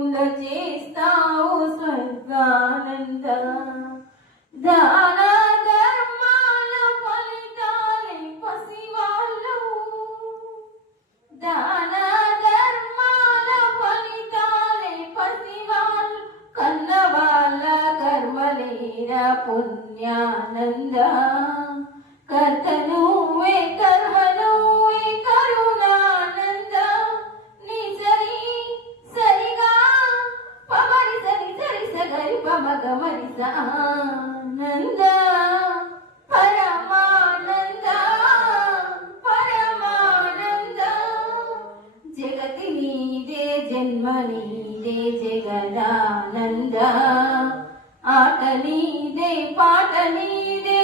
పొంద చేస్తావు స్వర్గానంద. దాన ధర్మాల ఫలితాలే పసివాళ్ళు, దాన ధర్మాల ఫలితాలే పసివాళ్ళు, కన్నవాళ్ళ కర్మలేర పుణ్యానంద. కర్తనువే కర్మనువే కరుణానంద. నీ సరి సరిగా పమరి సరి సరి సగరి పమగ మరి ఆనంద. పరమానంద పరమానంద. జగతి నీదే జన్మ నీదే జగదానంద. ఆట నీదే పాట నీదే